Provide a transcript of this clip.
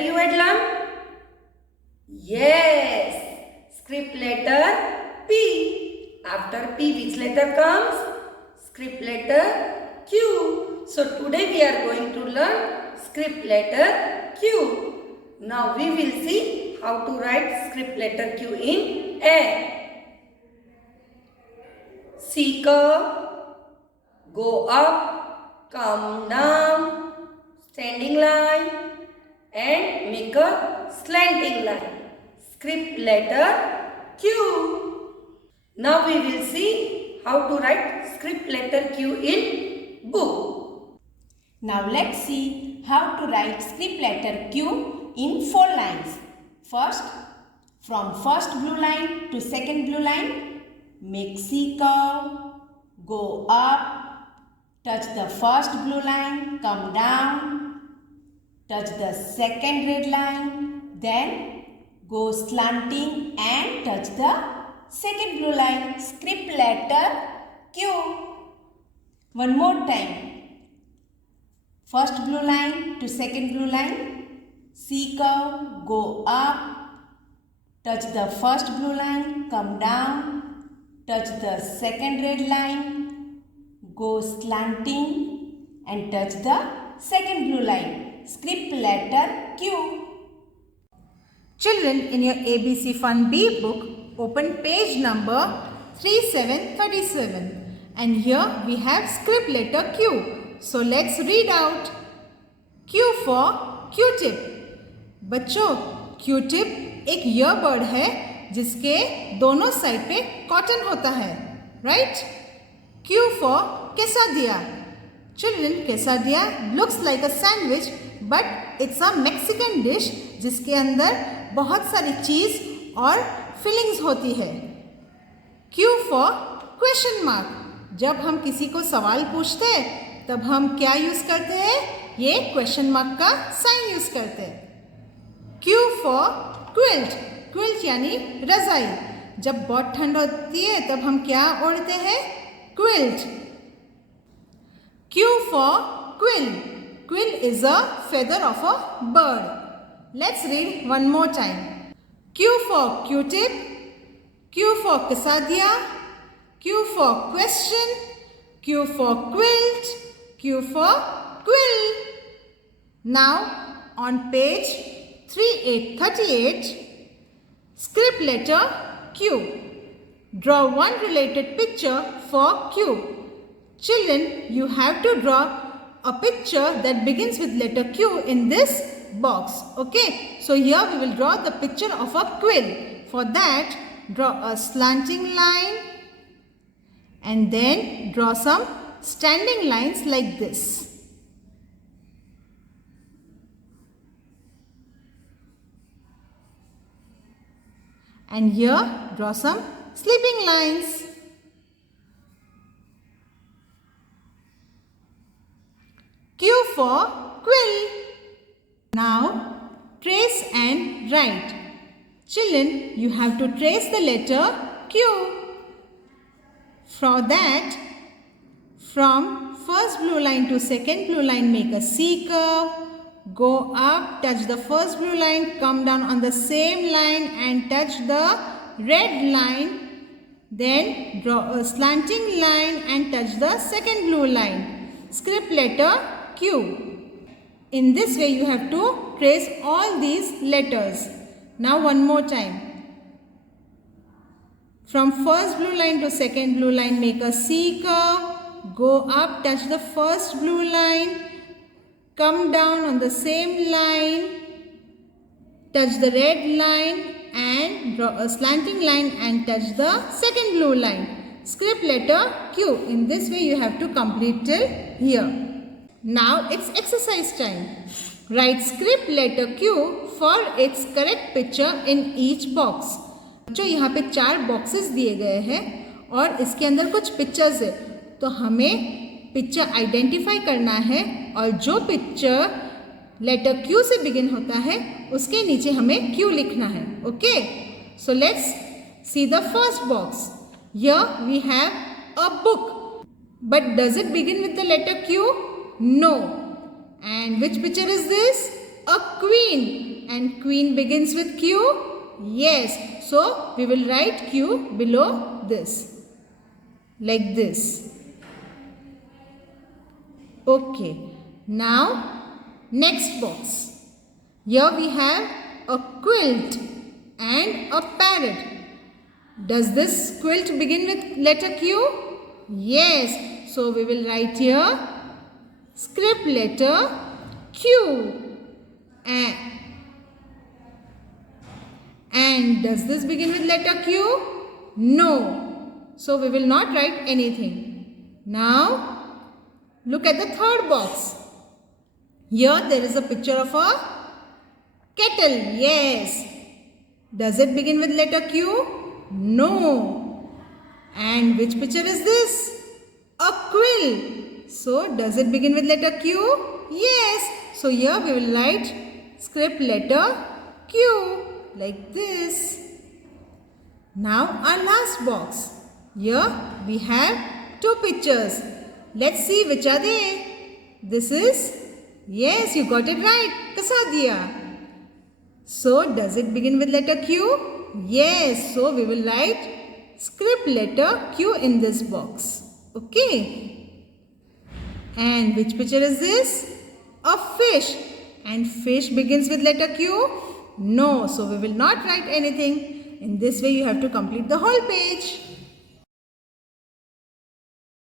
letter you had learned? Yes, script letter P. After P, which letter comes? Script letter Q. So today we are going to learn script letter Q. Now we will see how to write script letter Q in A. C curve, go up, come down, standing line and make a slanting line. Script letter Q. Now we will see how to write script letter Q in book. Now let's see how to write script letter Q in 4 lines. First, from first blue line to second blue line, make C curve, go up, touch the first blue line, come down, touch the second red line, then go slanting and touch the second blue line, script letter Q. One more time. First blue line to second blue line, C curve, go up, touch the first blue line, come down, touch the second red line, go slanting and touch the second blue line, script letter Q. Children, in your ABC Fun B book, open page number 3737 and here we have script letter Q. So let's read out. Q for Q-tip. बच्चों, Q-tip एक earbud है जिसके दोनों side पे cotton होता है, right? Q for quesadilla. Children, quesadilla looks like a sandwich but it's a Mexican dish जिसके अंदर बहुत सारी चीज़ और फिलिंग्स होती है. Q for question mark. जब हम किसी को सवाल पूछते हैं तब हम क्या यूज़ करते हैं? ये क्वेश्चन मार्क का साइन यूज़ करते हैं. Q for quilt. क्विल्ट यानी रज़ाई. जब बहुत ठंड होती है तब हम क्या ओढ़ते हैं? Quilt. Q for quill. Quill is a feather of a bird. Let's read one more time. Q for Q-tip. Q for quesadilla. Q for question. Q for quilt. Q for quill. Now on page 3838, script letter Q. Draw one related picture for Q. Children, you have to draw a picture that begins with letter Q in this box. Okay, so here we will draw the picture of a quill. For that, draw a slanting line and then draw some standing lines like this. And here draw some sleeping lines. Q for quill. Now trace and write. Children, you have to trace the letter Q. For that, from first blue line to second blue line, make a C curve, go up, touch the first blue line, come down on the same line and touch the red line, then draw a slanting line and touch the second blue line, script letter Q. In this way you have to trace all these letters. Now one more time. From first blue line to second blue line, make a C curve, go up, touch the first blue line, come down on the same line, touch the red line and draw a slanting line and touch the second blue line, script letter Q. In this way you have to complete till here. Now it's exercise time. Write script letter Q for its correct picture in each box. बच्चों, यहाँ पे 4 boxes दिए गए हैं और इसके अंदर कुछ पिक्चर्स है, तो हमें पिक्चर आइडेंटिफाई करना है और जो पिक्चर लेटर Q से बिगिन होता है उसके नीचे हमें Q लिखना है. Okay, so let's see the first box. Here we have a book, but does it begin with the letter Q? No. And which picture is this? A queen. and queen begins with Q? Yes. So we will write Q below this. Like this. Okay. Now next box. Here we have a quilt and a parrot. Does this quilt begin with letter Q? Yes. So we will write here script letter Q. And does this begin with letter Q? No. So we will not write anything. Now look at the third box. Here there is a picture of a kettle. Yes. Does it begin with letter Q? No. And which picture is this? A quill. So does it begin with letter Q? Yes. So here we will write script letter Q like this. Now our last box. Here we have two pictures. Let's see which are they. This is, yes, you got it right, Kasadia. So does it begin with letter Q? Yes. So we will write script letter Q in this box. Okay. And which picture is this? A fish. And fish begins with letter Q? No. So we will not write anything. In this way you have to complete the whole page.